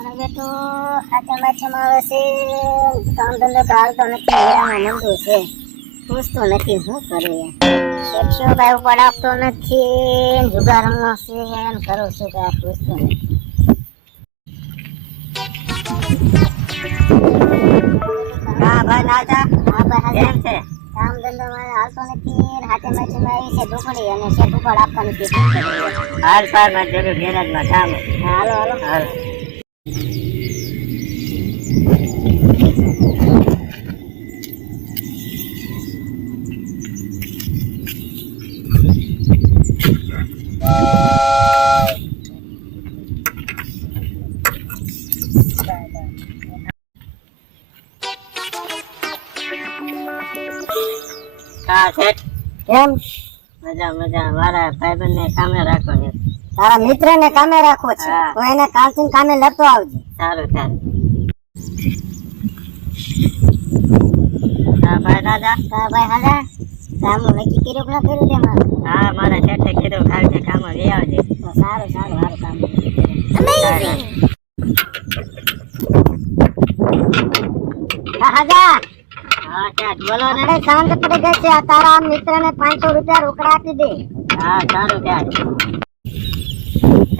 હાથે માથેમાં આવે છે. કામ ધંધો કાઢતો નથી છે. પૂછતો નથી શું કરું યાર એકસો ભાઈ ઉપર આપતો નથી જુગાર રમવો છે એમ કરું છું કે પૂછતો નથી. હા ભાઈ નાજા હા ભાઈ કેમ છે? કામ ધંધો મારે હાલતો નથી હાથે માથેમાં આવી છે ઢોકળી અને શેઠ ઉપર આપતા નથી? હાલ પારમાં જરૂર ગેરેજમાં કામ. હાલો હાલો. હાલ. હા શેઠ. કેમ? મજા મજા. મારા ભાઈબંધ ને કામે રાખો છે તારા મિત્ર ને કામે રાખો છે. તો એને કાલથી કામે લેતો આવજે. સારું સારું. હા ભાઈ દાદા. હા ભાઈ હાલા. કામ નક્કી કર્યું કે ના કર્યું તે હા મારા શેઠે કીધું કાલ છે કામ લઈ આવજે તો સારું સારું સારું કામ. હા હાજા હા શેઠ બોલો ને. અરે સાંજ પડી ગઈ છે આ તારા મિત્ર ને પાંચસો રૂપિયા રોકડા આપી દે. હા સારું શેઠ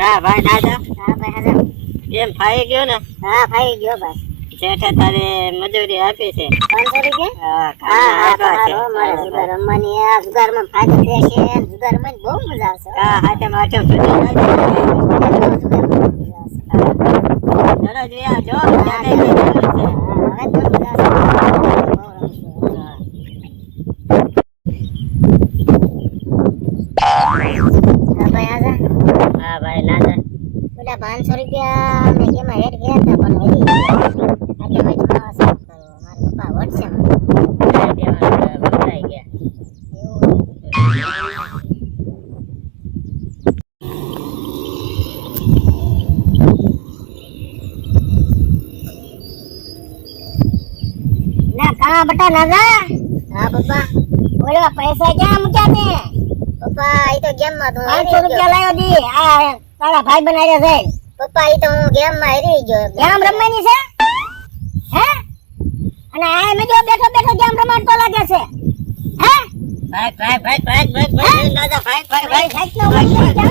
હા ભાઈ દાદા હા ભાઈ હાજા એમ ફાઈ ગયો ને? હા ફાઈ ગયો ભાઈ શેઠે તારે મજૂરી આપી છે. પાંચસો રૂપિયા? હા મારે જુગાર રમવાની આ જુગારમાં ફાયદો રમવાની બહુ મજા આવશે. હા હાથે માથે સુધી દરરોજ વ્યા જો શેઠે કીધું છે. હવે તો મજા આવશે બહુ રમશું હા ભાઈ હાજા હા ભાઈ દાદા પેલા પાંચસો રૂપિયા મેં કેમાં હેડ ગયા હતા પણ હજી આજે ભાઈ તમારા સાહેબ કરો મારા પપ્પા વટશે મને. લઈ દેવાનું તો વપરાઈ ગયા ના કા બટા નાગા હા પપ્પા ઓલા પૈસા ક્યાં મૂક્યા તે પપ્પા એ તો ગેમમાં તો પાંચસો રૂપિયા લાવ્યો દી આ તારા ભાઈ બનાવ્યો છે પપ્પા એ તો હું ગેમમાં હારી ગયો ગેમ રમવાની છે હે અને આ મેં જો બેઠો બેઠો ગેમ રમાડતો લાગે છે હે ભાઈ ભાઈ ભાઈ ભાઈ ભાઈ ભાઈ ભાઈ ભાઈ ભાઈ ભાઈ ભાઈ